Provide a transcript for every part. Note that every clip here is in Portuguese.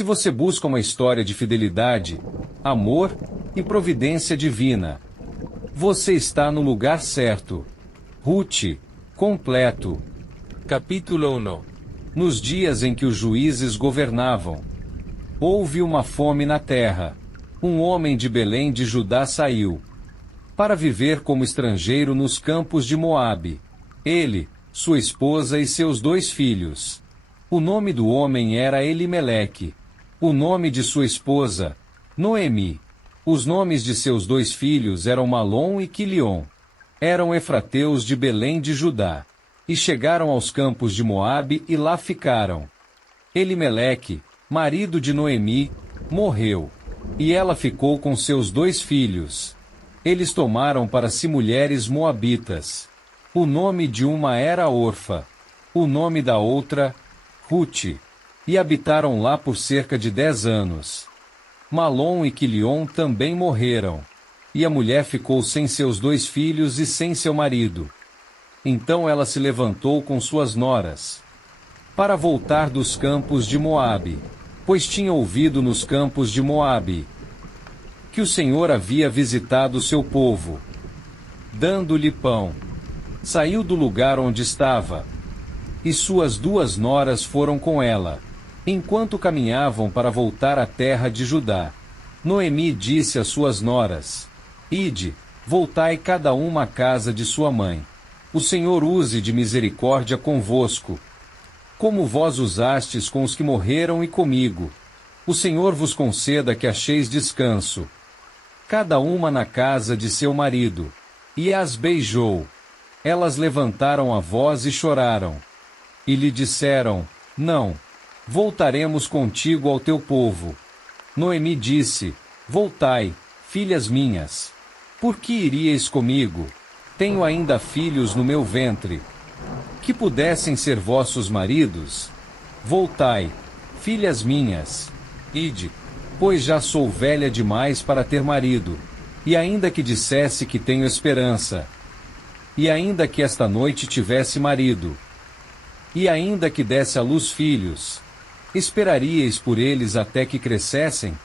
Se você busca uma história de fidelidade, amor e providência divina, você está no lugar certo. Rute, completo. Capítulo 1. Nos dias em que os juízes governavam, houve uma fome na terra. Um homem de Belém de Judá saiu para viver como estrangeiro nos campos de Moabe. Ele, sua esposa e seus 2 filhos. O nome do homem era Elimeleque. O nome de sua esposa, Noemi. Os nomes de seus 2 filhos eram Malom e Quilion. Eram efrateus de Belém de Judá. E chegaram aos campos de Moabe e lá ficaram. Elimeleque, marido de Noemi, morreu. E ela ficou com seus 2 filhos. Eles tomaram para si mulheres moabitas. O nome de uma era Orfa. O nome da outra, Rute. E habitaram lá por cerca de 10 anos. Malom e Quilion também morreram. E a mulher ficou sem seus 2 filhos e sem seu marido. Então ela se levantou com suas noras para voltar dos campos de Moabe, pois tinha ouvido nos campos de Moabe que o Senhor havia visitado seu povo, dando-lhe pão. Saiu do lugar onde estava, e suas 2 noras foram com ela. Enquanto caminhavam para voltar à terra de Judá, Noemi disse às suas noras: Ide, voltai cada uma à casa de sua mãe. O Senhor use de misericórdia convosco, como vós usastes com os que morreram e comigo. O Senhor vos conceda que acheis descanso, cada uma na casa de seu marido. E as beijou. Elas levantaram a voz e choraram. E lhe disseram: Não, voltaremos contigo ao teu povo. Noemi disse: Voltai, filhas minhas. Por que iríeis comigo? Tenho ainda filhos no meu ventre, que pudessem ser vossos maridos. Voltai, filhas minhas. Ide, pois já sou velha demais para ter marido. E ainda que dissesse que tenho esperança, e ainda que esta noite tivesse marido, e ainda que desse à luz filhos, esperaríeis por eles até que crescessem?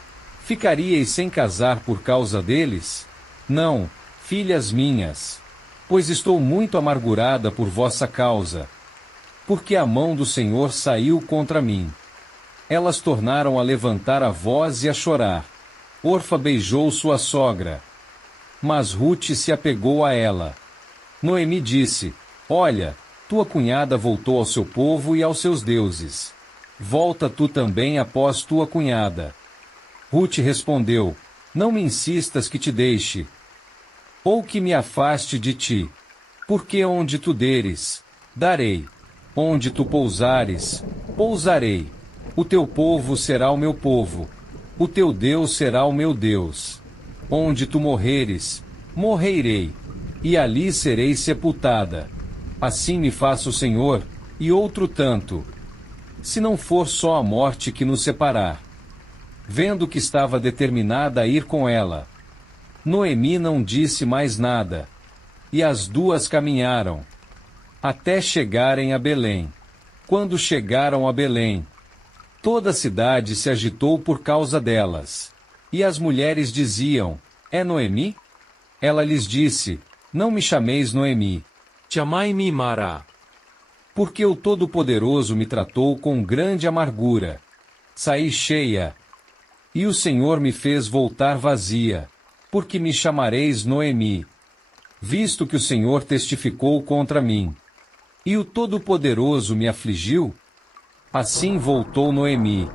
Ficaríeis sem casar por causa deles? Não, filhas minhas, pois estou muito amargurada por vossa causa, porque a mão do Senhor saiu contra mim. Elas tornaram a levantar a voz e a chorar. Orfa beijou sua sogra, mas Rute se apegou a ela. Noemi disse: Olha, tua cunhada voltou ao seu povo e aos seus deuses. Volta tu também após tua cunhada. Rute respondeu: Não me insistas que te deixe, ou que me afaste de ti. Porque onde tu deres, darei. Onde tu pousares, pousarei. O teu povo será o meu povo. O teu Deus será o meu Deus. Onde tu morreres, morrerei. E ali serei sepultada. Assim me faça o Senhor, e outro tanto, se não for só a morte que nos separar. Vendo que estava determinada a ir com ela, Noemi não disse mais nada. E as 2 caminharam, até chegarem a Belém. Quando chegaram a Belém, toda a cidade se agitou por causa delas. E as mulheres diziam: É Noemi? Ela lhes disse: Não me chameis Noemi. Chamai-me Mara. Porque o Todo-Poderoso me tratou com grande amargura. Saí cheia, e o Senhor me fez voltar vazia. Porque me chamareis Noemi, visto que o Senhor testificou contra mim, e o Todo-Poderoso me afligiu? Assim voltou Noemi.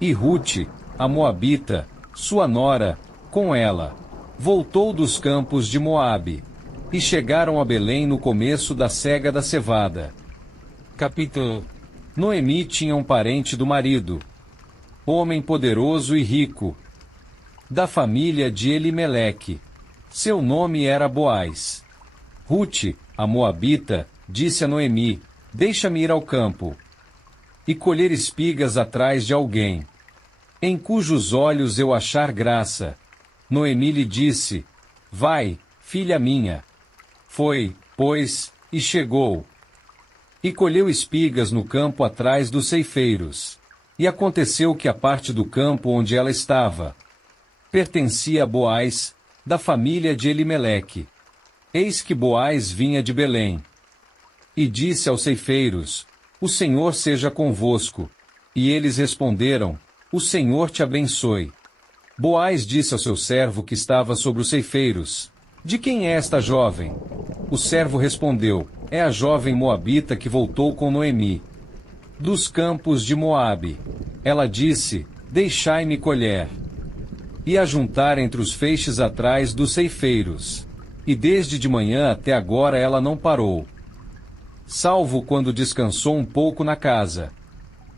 E Rute, a moabita, sua nora, com ela, voltou dos campos de Moabe, e chegaram a Belém no começo da cega da cevada. Capítulo. Noemi tinha um parente do marido, homem poderoso e rico, da família de Elimeleque. Seu nome era Boaz. Rute, a moabita, disse a Noemi: Deixa-me ir ao campo e colher espigas atrás de alguém, em cujos olhos eu achar graça. Noemi lhe disse: Vai, filha minha. Foi, pois, e chegou, e colheu espigas no campo atrás dos ceifeiros. E aconteceu que a parte do campo onde ela estava pertencia a Boaz, da família de Elimeleque. Eis que Boaz vinha de Belém. E disse aos ceifeiros: O Senhor seja convosco. E eles responderam: O Senhor te abençoe. Boaz disse ao seu servo que estava sobre os ceifeiros: De quem é esta jovem? O servo respondeu: É a jovem moabita que voltou com Noemi, dos campos de Moabe. Ela disse: Deixai-me colher e ajuntar entre os feixes atrás dos ceifeiros. E desde de manhã até agora ela não parou, salvo quando descansou um pouco na casa.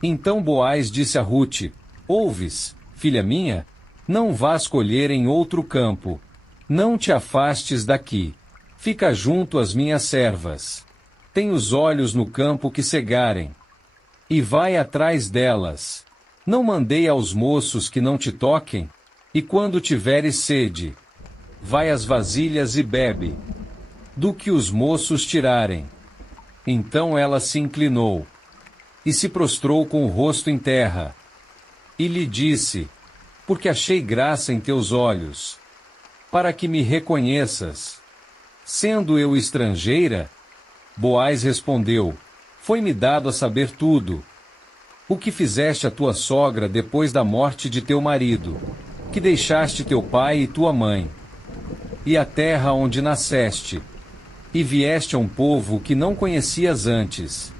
Então Boaz disse a Rute: Ouves, filha minha? Não vás colher em outro campo. Não te afastes daqui. Fica junto às minhas servas. Tem os olhos no campo que cegarem. E vai atrás delas. Não mandei aos moços que não te toquem? E quando tiveres sede, vai às vasilhas e bebe do que os moços tirarem. Então ela se inclinou e se prostrou com o rosto em terra. E lhe disse: Porque achei graça em teus olhos, para que me reconheças, sendo eu estrangeira? Boaz respondeu: Foi-me dado a saber tudo. O que fizeste a tua sogra depois da morte de teu marido, que deixaste teu pai e tua mãe, e a terra onde nasceste, e vieste a um povo que não conhecias antes.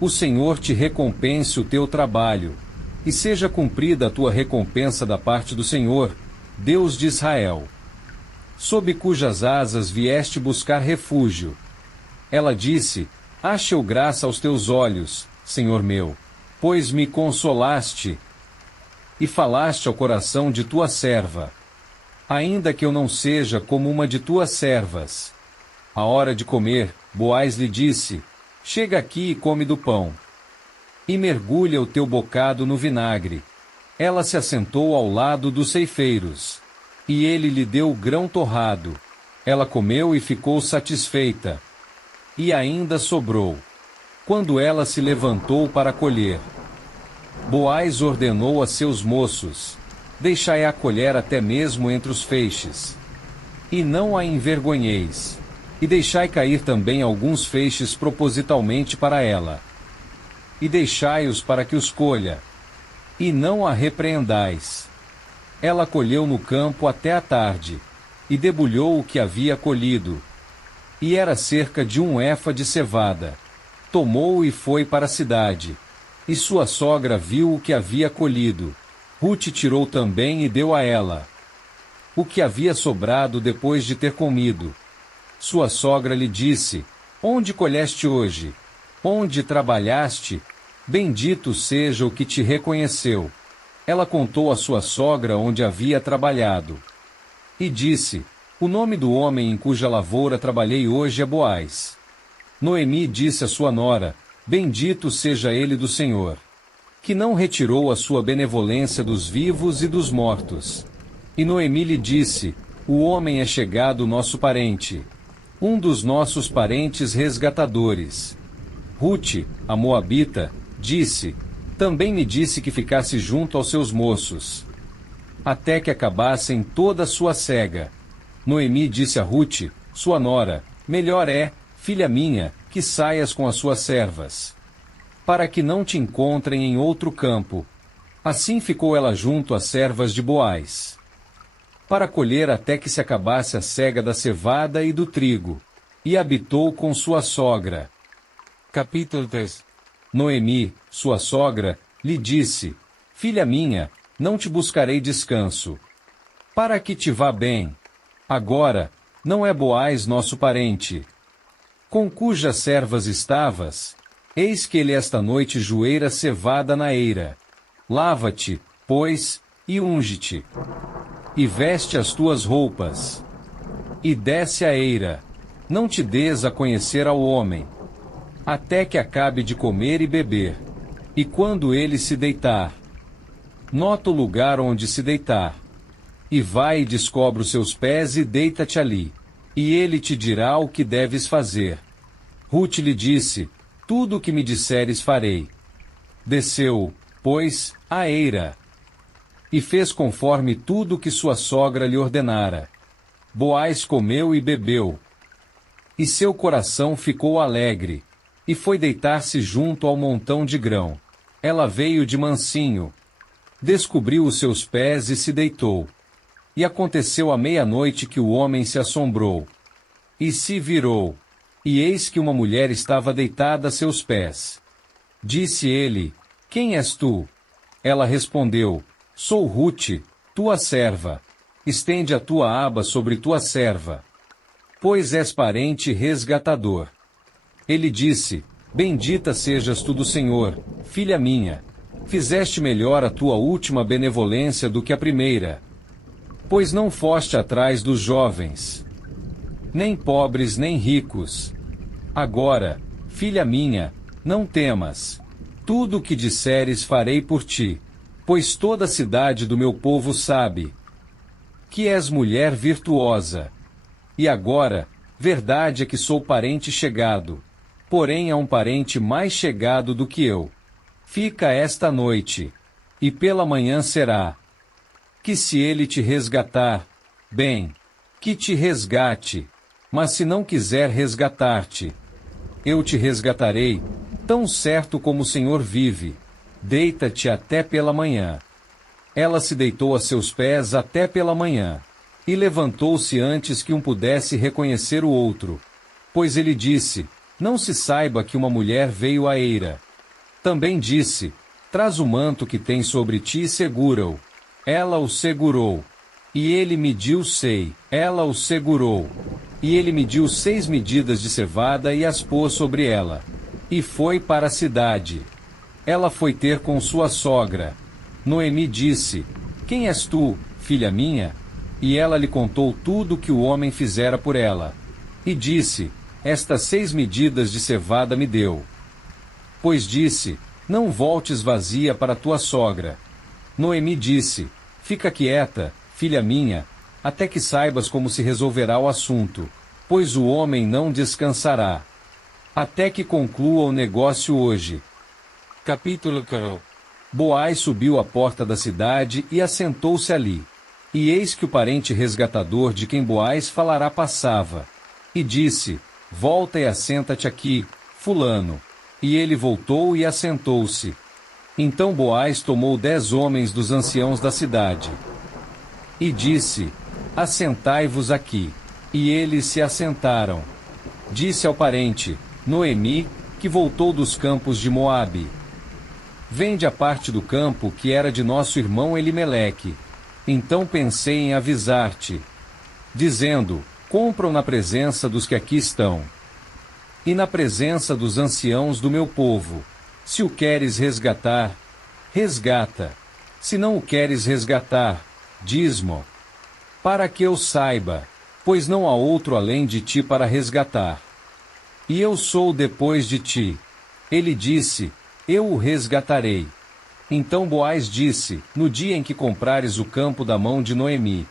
O Senhor te recompense o teu trabalho, e seja cumprida a tua recompensa da parte do Senhor, Deus de Israel, sob cujas asas vieste buscar refúgio. Ela disse: Ache eu graça aos teus olhos, Senhor meu, pois me consolaste e falaste ao coração de tua serva. Ainda que eu não seja como uma de tuas servas. À hora de comer, Boaz lhe disse: Chega aqui e come do pão, e mergulha o teu bocado no vinagre. Ela se assentou ao lado dos ceifeiros, e ele lhe deu o grão torrado. Ela comeu e ficou satisfeita, e ainda sobrou. Quando ela se levantou para colher, Boaz ordenou a seus moços: Deixai-a colher até mesmo entre os feixes, e não a envergonheis, e deixai cair também alguns feixes propositalmente para ela, e deixai-os para que os colha, e não a repreendais. Ela colheu no campo até a tarde, e debulhou o que havia colhido, e era cerca de 1 efa de cevada. Tomou e foi para a cidade, e sua sogra viu o que havia colhido. Rute tirou também e deu a ela o que havia sobrado depois de ter comido. Sua sogra lhe disse: Onde colheste hoje? Onde trabalhaste? Bendito seja o que te reconheceu. Ela contou à sua sogra onde havia trabalhado. E disse: O nome do homem em cuja lavoura trabalhei hoje é Boaz. Noemi disse à sua nora: Bendito seja ele do Senhor, que não retirou a sua benevolência dos vivos e dos mortos. E Noemi lhe disse: O homem é chegado nosso parente, um dos nossos parentes resgatadores. Rute, a moabita, disse: Também me disse que ficasse junto aos seus moços, até que acabassem toda a sua cega. Noemi disse a Rute, sua nora: Melhor é, filha minha, que saias com as suas servas, para que não te encontrem em outro campo. Assim ficou ela junto às servas de Boaz, para colher até que se acabasse a cega da cevada e do trigo, e habitou com sua sogra. Capítulo 3. Noemi, sua sogra, lhe disse: Filha minha, não te buscarei descanso, para que te vá bem. Agora, não é Boaz nosso parente, com cujas servas estavas? Eis que ele esta noite joeira cevada na eira. Lava-te, pois, e unge-te, e veste as tuas roupas, e desce a eira. Não te des a conhecer ao homem, até que acabe de comer e beber. E quando ele se deitar, nota o lugar onde se deitar, e vai e descobre os seus pés e deita-te ali, e ele te dirá o que deves fazer. Rute lhe disse: Tudo o que me disseres farei. Desceu pois, a eira. E fez conforme tudo que sua sogra lhe ordenara. Boaz comeu e bebeu. E seu coração ficou alegre, e foi deitar-se junto ao montão de grão. Ela veio de mansinho, descobriu os seus pés e se deitou. E aconteceu à meia-noite que o homem se assombrou. E se virou, e eis que uma mulher estava deitada a seus pés. Disse ele: Quem és tu? Ela respondeu: Sou Rute, tua serva. Estende a tua aba sobre tua serva, pois és parente resgatador. Ele disse: Bendita sejas tu do Senhor, filha minha. Fizeste melhor a tua última benevolência do que a primeira. Pois não foste atrás dos jovens, nem pobres nem ricos. Agora, filha minha, não temas. Tudo o que disseres farei por ti, pois toda a cidade do meu povo sabe que és mulher virtuosa. E agora, verdade é que sou parente chegado, porém há um parente mais chegado do que eu. Fica esta noite, e pela manhã será. Que se ele te resgatar, bem, que te resgate, mas se não quiser resgatar-te, eu te resgatarei, tão certo como o Senhor vive. Deita-te até pela manhã. Ela se deitou a seus pés até pela manhã, e levantou-se antes que um pudesse reconhecer o outro. Pois ele disse: Não se saiba que uma mulher veio à eira. Também disse: Traz o manto que tens sobre ti e segura-o. Ela o segurou. E ele mediu Ela o segurou. E ele mediu 6 medidas de cevada e as pôs sobre ela. E foi para a cidade. Ela foi ter com sua sogra. Noemi disse: Quem és tu, filha minha? E ela lhe contou tudo o que o homem fizera por ela. E disse: Estas 6 medidas de cevada me deu. Pois disse: Não voltes vazia para tua sogra. Noemi disse: Fica quieta, filha minha, até que saibas como se resolverá o assunto, pois o homem não descansará, até que conclua o negócio hoje. Capítulo 4. Boaz subiu à porta da cidade e assentou-se ali. E eis que o parente resgatador de quem Boaz falará passava. E disse: Volta e assenta-te aqui, fulano. E ele voltou e assentou-se. Então Boaz tomou 10 homens dos anciãos da cidade. E disse: Assentai-vos aqui. E eles se assentaram. Disse ao parente, Noemi, que voltou dos campos de Moabe: Vende a parte do campo que era de nosso irmão Elimeleque. Então pensei em avisar-te, dizendo: Compra-o na presença dos que aqui estão, e na presença dos anciãos do meu povo. Se o queres resgatar, resgata. Se não o queres resgatar, diz-mo, para que eu saiba, pois não há outro além de ti para resgatar. E eu sou depois de ti. Ele disse: Eu o resgatarei. Então Boaz disse: No dia em que comprares o campo da mão de Noemi,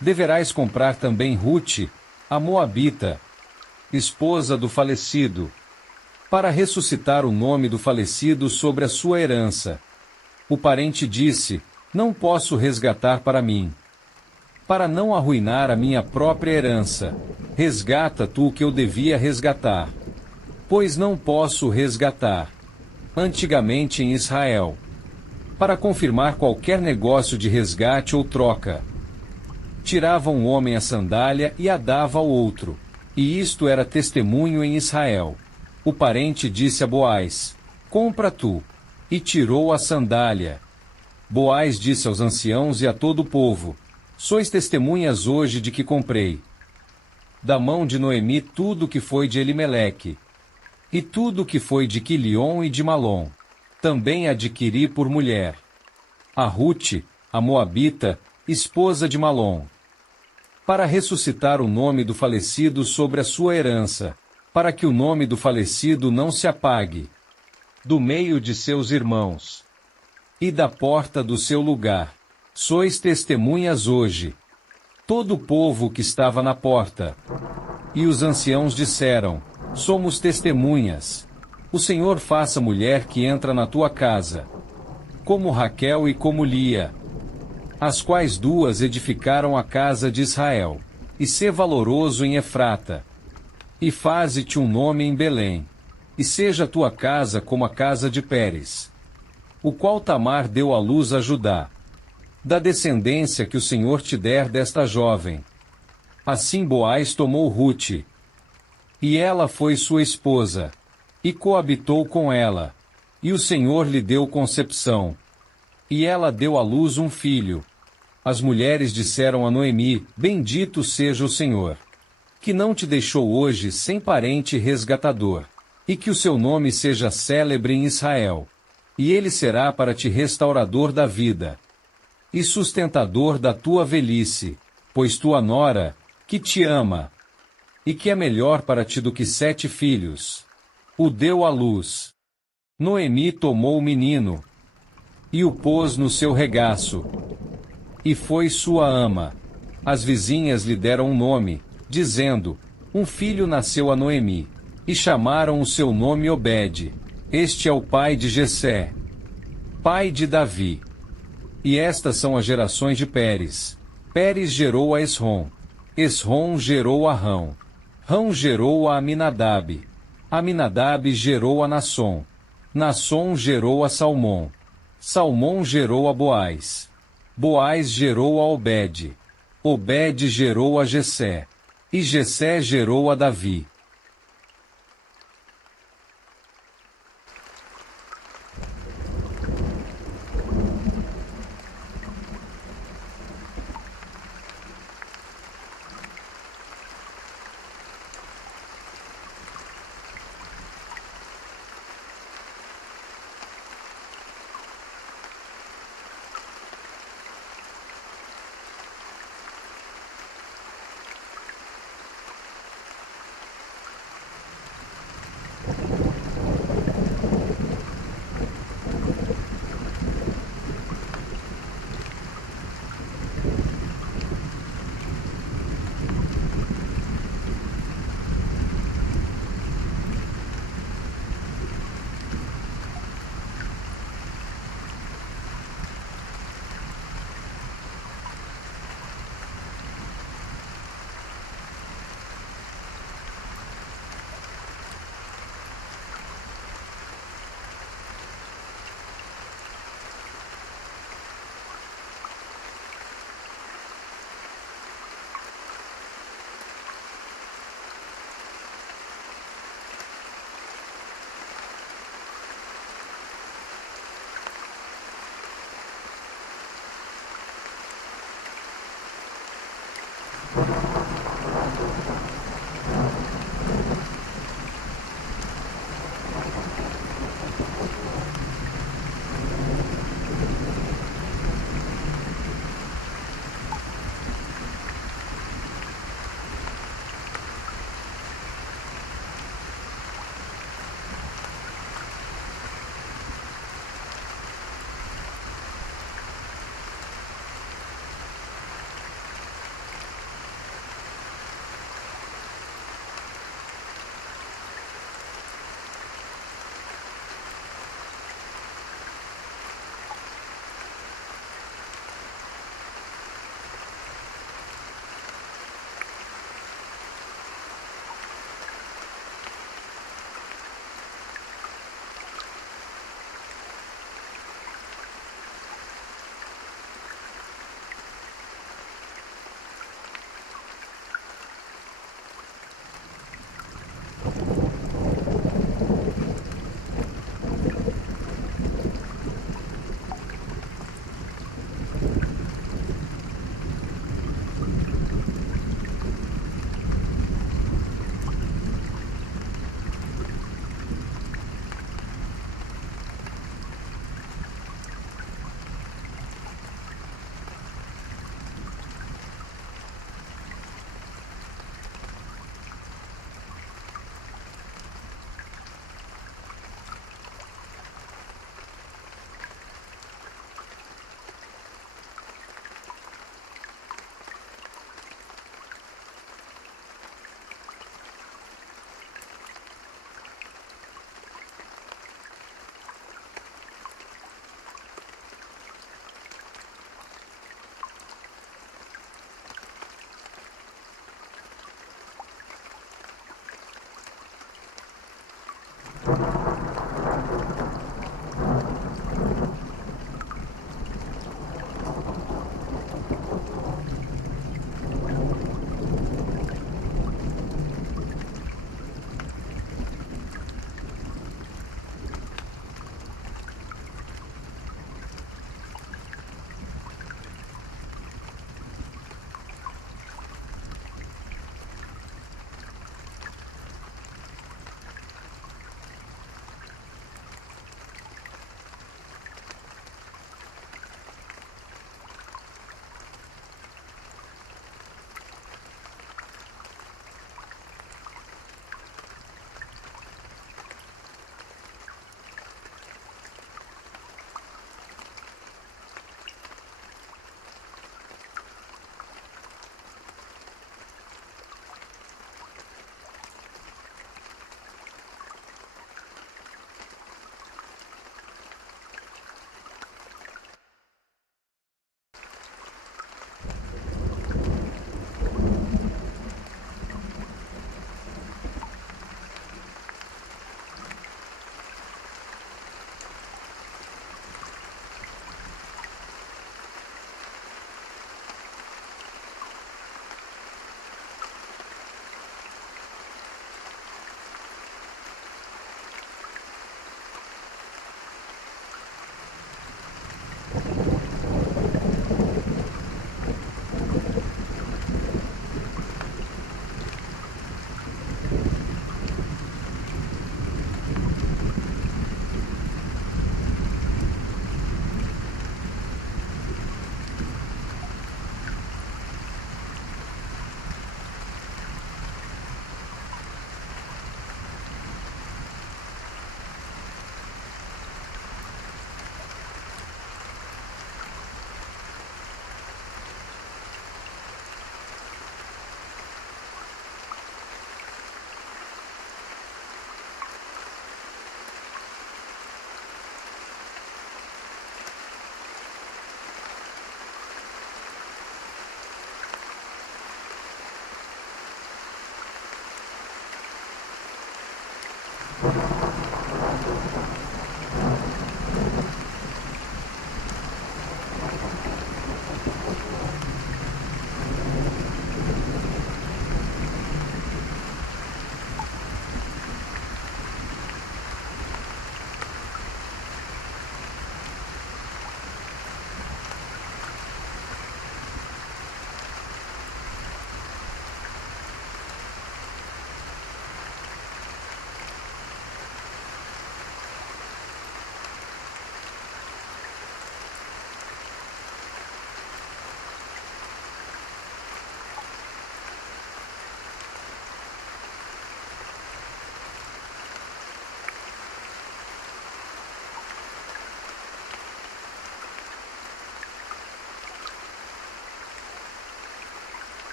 deverás comprar também Rute, a Moabita, esposa do falecido, para ressuscitar o nome do falecido sobre a sua herança. O parente disse: Não posso resgatar para mim, para não arruinar a minha própria herança. Resgata tu o que eu devia resgatar, pois não posso resgatar. Antigamente em Israel, para confirmar qualquer negócio de resgate ou troca, tirava um homem a sandália e a dava ao outro, e isto era testemunho em Israel. O parente disse a Boaz: Compra tu, e tirou a sandália. Boaz disse aos anciãos e a todo o povo: Sois testemunhas hoje de que comprei da mão de Noemi tudo o que foi de Elimeleque, e tudo o que foi de Quilion e de Malom, também adquiri por mulher. A Rute, a Moabita, esposa de Malom, para ressuscitar o nome do falecido sobre a sua herança, para que o nome do falecido não se apague do meio de seus irmãos e da porta do seu lugar. Sois testemunhas hoje. Todo o povo que estava na porta. E os anciãos disseram: Somos testemunhas. O Senhor faça mulher que entra na tua casa como Raquel e como Lia, as quais duas edificaram a casa de Israel. E sê valoroso em Efrata, e faze-te um nome em Belém, e seja tua casa como a casa de Pérez, o qual Tamar deu à luz a Judá, da descendência que o Senhor te der desta jovem. Assim Boaz tomou Rute, e ela foi sua esposa, e coabitou com ela, e o Senhor lhe deu concepção, e ela deu à luz um filho. As mulheres disseram a Noemi: Bendito seja o Senhor, que não te deixou hoje sem parente resgatador, e que o seu nome seja célebre em Israel. E ele será para ti restaurador da vida, e sustentador da tua velhice, pois tua nora, que te ama, e que é melhor para ti do que 7 filhos, o deu à luz. Noemi tomou o menino, e o pôs no seu regaço, e foi sua ama. As vizinhas lhe deram um nome, dizendo: Um filho nasceu a Noemi, e chamaram o seu nome Obed. Este é o pai de Jessé, pai de Davi. E estas são as gerações de Pérez. Pérez gerou a Esrom. Esrom gerou a Rão. Rão gerou a Aminadab. Aminadab gerou a Nasson. Nasson gerou a Salmão. Salmão gerou a Boaz. Boaz gerou a Obed. Obed gerou a Jessé. E Jessé gerou a Davi.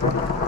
Thank you.